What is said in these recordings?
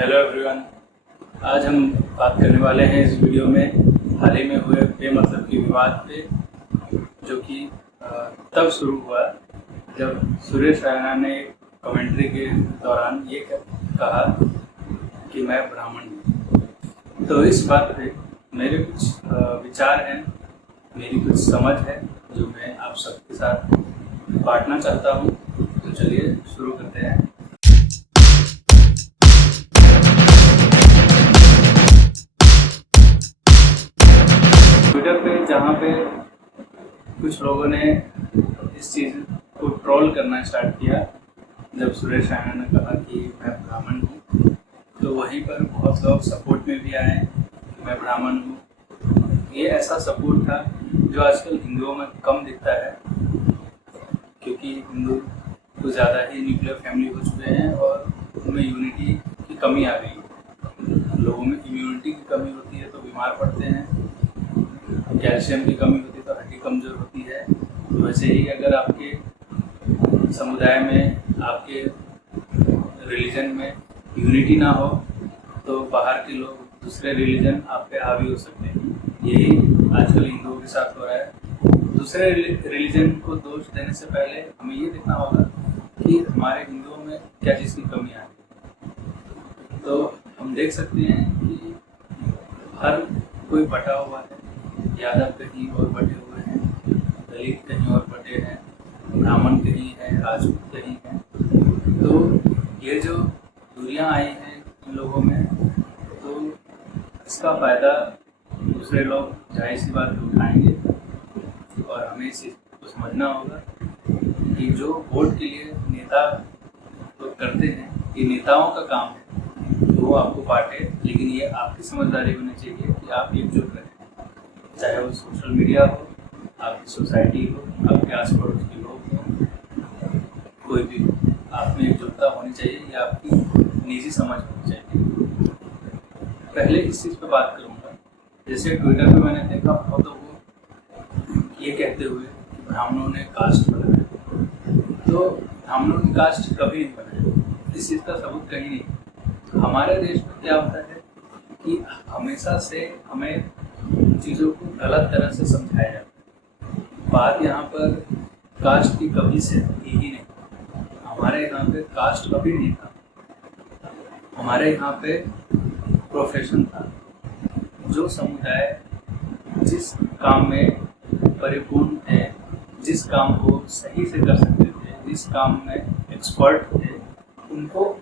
Hello everyone. आज हम बात करने वाले हैं इस वीडियो में हाल ही में हुए बेमतलब के विवाद पे, जो कि तब शुरू हुआ जब सुरेश रैना ने कमेंट्री के दौरान ये कहा कि मैं ब्राह्मण हूँ। तो इस बात पे मेरे कुछ विचार हैं, मेरी कुछ समझ है जो मैं आप सबके साथ बांटना चाहता हूँ। तो चलिए शुरू करते हैं। ट्विटर पे जहाँ पे कुछ लोगों ने इस चीज़ को ट्रोल करना स्टार्ट किया जब सुरेश रैना ने कहा कि मैं ब्राह्मण हूँ, तो वहीं पर बहुत लोग सपोर्ट में भी आए कि मैं ब्राह्मण हूँ। ये ऐसा सपोर्ट था जो आजकल हिंदुओं में कम दिखता है, क्योंकि हिंदू कुछ ज़्यादा ही न्यूक्लियर फैमिली हो चुके हैं और उनमें यूनिटी की कमी आ गई है। लोगों में इम्यूनिटी की कमी होती है तो बीमार पड़ते हैं, कैल्शियम की कमी होती है तो हड्डी कमज़ोर होती है। तो वैसे ही अगर आपके समुदाय में, आपके रिलीजन में यूनिटी ना हो तो बाहर के लोग, दूसरे रिलीजन आप पे हावी हो सकते हैं। यही आजकल हिंदुओं के साथ हो रहा है। दूसरे रिलीजन को दोष देने से पहले हमें ये देखना होगा कि हमारे हिंदुओं में क्या चीज़ की कमी आ रही है। तो हम देख सकते हैं कि हर कोई बटा हुआ है। यादव कहीं और बटे हुए हैं, दलित कहीं और बटे हैं, ब्राह्मण कहीं है, राजपूत कहीं है। तो ये जो दूरियां आई हैं इन लोगों में, तो इसका फ़ायदा दूसरे लोग जाहिर सी बात है उठाएंगे। और हमें इस चीज़ को समझना होगा कि जो वोट के लिए नेता लोग करते हैं, ये नेताओं का काम है तो वो आपको बांटे, लेकिन ये आपकी समझदारी होनी चाहिए कि आप एकजुट रहें। चाहे वो सोशल मीडिया हो, आपकी सोसाइटी हो, आपके आस पड़ोस के लोग हों, कोई भी आप में एकजुटता होनी चाहिए। ये आपकी निजी समझ होनी चाहिए। पहले इस चीज़ पे बात करूँगा। जैसे ट्विटर पे मैंने देखा बहुत लोगों ये कहते हुए कि ब्राह्मणों ने कास्ट बनाया। तो ब्राह्मणों की कास्ट कभी नहीं बनाया, इस चीज़ का सबूत कहीं नहीं। हमारे देश में क्या होता है कि हमेशा से हमें चीज़ों को गलत तरह से समझाया जाता है। बात यहाँ पर कास्ट की कभी से थी ही नहीं। हमारे यहाँ पे कास्ट कभी नहीं था। हमारे यहाँ पे प्रोफेशन था। जो समुदाय जिस काम में परिपूर्ण थे, जिस काम को सही से कर सकते थे, जिस काम में एक्सपर्ट थे, उनको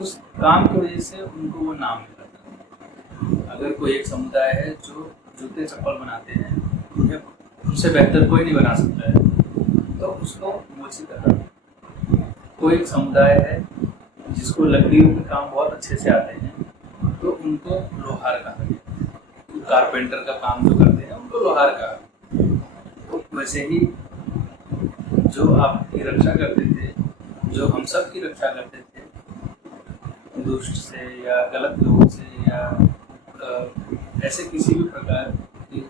उस काम की वजह से उनको वो नाम मिला था। अगर कोई एक समुदाय है जो जूते चप्पल बनाते हैं, उनसे बेहतर कोई नहीं बना सकता है, तो उसको मोची कहा। कोई एक समुदाय है जिसको लकड़ियों के काम बहुत अच्छे से आते हैं, तो उनको लोहार कहा गया। कारपेंटर का काम जो करते हैं उनको लोहार कहा। तो वैसे ही जो आपकी रक्षा करते थे, जो हम सब की रक्षा करते थे दुष्ट से या गलत लोगों से या ऐसे किसी भी प्रकार की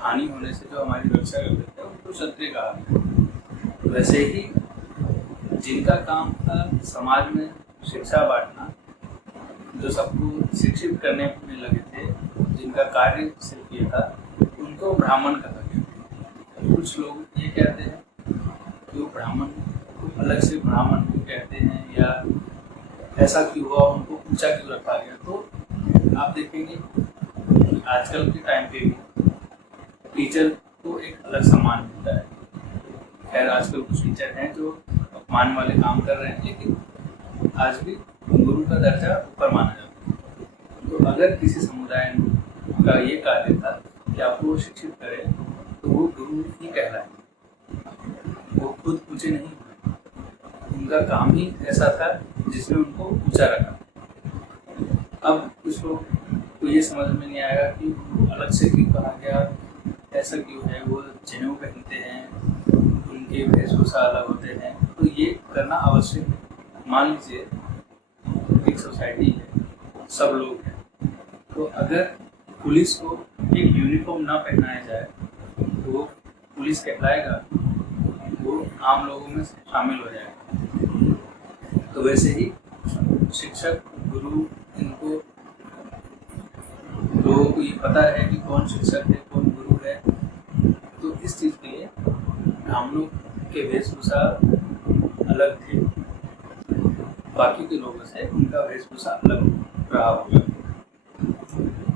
हानि होने से जो हमारी रक्षा करते थे, उनको क्षत्रिय कहा। वैसे ही जिनका काम था समाज में शिक्षा बांटना, जो सबको शिक्षित करने में लगे थे, जिनका कार्य सिर्फ ये था, उनको ब्राह्मण कहा गया। कुछ लोग ये कहते हैं कि वो ब्राह्मण को अलग से ब्राह्मण क्यों कहते हैं या ऐसा क्यों हुआ, उनको ऊंचा क्यों रखा गया। तो आप देखेंगे कि आजकल के टाइम पे भी टीचर को एक अलग सम्मान मिलता है। खैर आजकल कुछ टीचर हैं जो अपमान वाले काम कर रहे हैं, लेकिन आज भी गुरु का दर्जा ऊपर माना जाता है। तो अगर किसी समुदाय का ये कार्य था कि आपको शिक्षित करे, तो वो गुरु ही कहलाए। वो खुद ऊंचे नहीं हुए, उनका काम ही ऐसा था जिसने उनको ऊंचा रखा। अब कुछ लोग को ये समझ में नहीं आएगा कि अलग से क्यों कहा गया, ऐसा क्यों है। वो जनेऊ पहनते हैं, उनके वेशभूषा अलग होते हैं, तो ये करना आवश्यक है। मान लीजिए एक सोसाइटी है, सब लोग हैं, तो अगर पुलिस को एक यूनिफॉर्म ना पहनाया जाए तो वो पुलिस कहलाएगा, वो आम लोगों में शामिल हो जाएगा। तो वैसे ही शिक्षक गुरु, इनको लोगों को ये पता है कि कौन शिक्षक है, कौन गुरु है। तो इस चीज़ के लिए ब्राह्मणों के वेशभूषा अलग थे, बाकी के लोगों से उनका वेशभूषा अलग रहा होगा।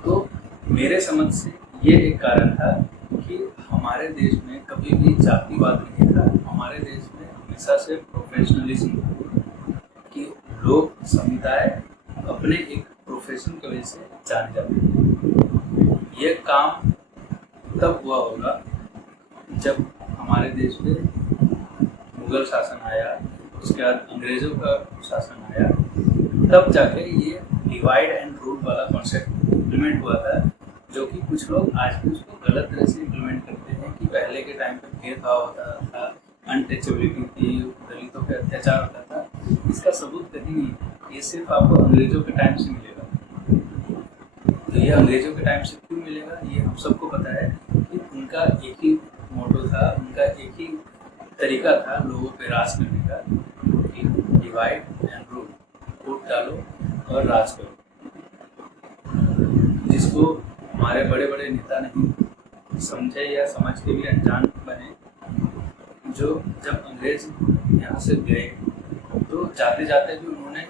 तो मेरे समझ से ये एक कारण था कि हमारे देश में कभी भी जातिवाद नहीं था। हमारे देश में हमेशा से प्रोफेशनलिज्म था कि लोग, समुदाय अपने एक प्रोफेशन की वजह से जाने जाते थे। ये काम तब हुआ होगा जब हमारे देश में मुगल शासन आया, उसके बाद अंग्रेजों का शासन आया, तब जाके ये डिवाइड एंड रूल वाला कॉन्सेप्ट इम्प्लीमेंट हुआ था, जो कि कुछ लोग आज भी उसको गलत तरह से इम्प्लीमेंट करते हैं कि पहले के टाइम पे भेदभाव होता था, अनटचेबिलिटी थी, दलितों पे अत्याचार होता था। इसका सबूत कहीं नहीं है, ये सिर्फ आपको अंग्रेजों के टाइम से मिलेगा। तो ये अंग्रेजों के टाइम से क्यों मिलेगा, ये हम सबको पता है कि उनका एक ही मोटो था, उनका एक ही तरीका था लोगों पे राज करने का कि डिवाइड एंड रूल, वोट डालो और राज करो, जिसको हमारे बड़े बड़े नेता नहीं समझे या समझ के भी अनजान बने। जो जब अंग्रेज यहाँ से गए तो जाते जाते भी उन्होंने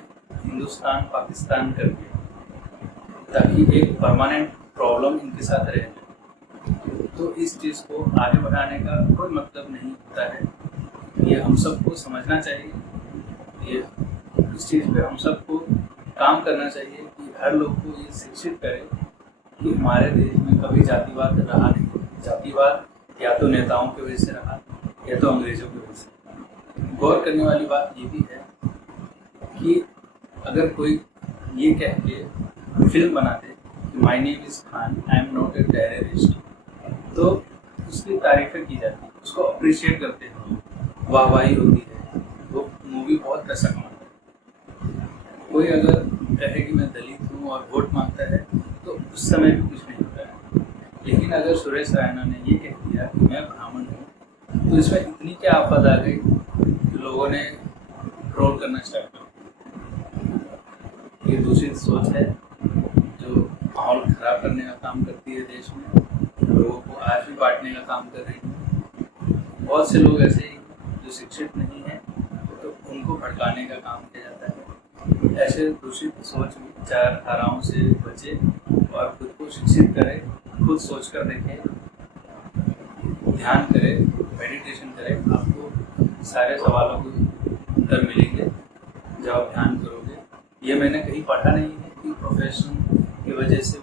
हिंदुस्तान पाकिस्तान कर दिया ताकि एक परमानेंट प्रॉब्लम इनके साथ रह जाए। तो इस चीज़ को आगे बढ़ाने का कोई मतलब नहीं होता है, ये हम सबको समझना चाहिए। ये इस चीज़ पे हम सबको काम करना चाहिए कि हर लोग को ये शिक्षित करें कि हमारे देश में कभी जातिवाद रहा नहीं। जातिवाद या तो नेताओं की वजह से रहा या तो अंग्रेजों की वजह से। गौर करने वाली बात ये भी है कि अगर कोई ये कह के फिल्म बना दे कि my name is Khan, I am not a terrorist, तो उसकी तारीफें की जाती है, उसको अप्रिशिएट करते हैं, वाहवाही होती है, वो मूवी बहुत पैसा कमाता है। कोई अगर कहे कि मैं दलित हूँ और वोट मांगता है तो उस समय भी कुछ नहीं होता है। लेकिन अगर सुरेश रैना ने ये कह दिया कि मैं ब्राह्मण हूँ, तो इसमें इतनी क्या आफत आ गई कि लोगों ने ट्रोल करना स्टार्ट कर दिया। ये दूसरी सोच है जो माहौल खराब करने का काम करती है देश में, लोगों को आज भी बांटने का काम कर रही है। बहुत से लोग ऐसे ही जो शिक्षित नहीं है तो उनको भड़काने का काम किया जाता है। ऐसे दूषित सोच विचारधाराओं से बचे और खुद को शिक्षित करें, खुद सोच कर देखें, ध्यान करें, मेडिटेशन करें, आपको सारे सवालों के उत्तर मिलेंगे जब आप ध्यान करोगे। ये मैंने कहीं पढ़ा नहीं है कि प्रोफेशन की वजह से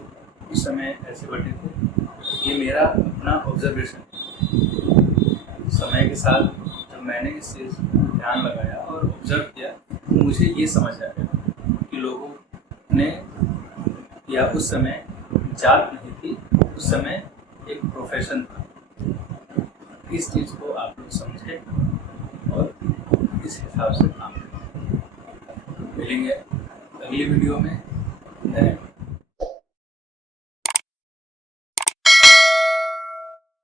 उस समय ऐसे बटे थे, ये मेरा अपना ऑब्जर्वेशन है। समय के साथ जब मैंने इस चीज़ ध्यान लगाया और ऑब्जर्व किया तो मुझे ये समझ आया कि लोगों ने, या उस समय जात नहीं थी, उस समय एक प्रोफेशन था। इस चीज़ को आप लोग समझें और इस हिसाब से काम करें। मिलेंगे अगली वीडियो में। धन्यवाद।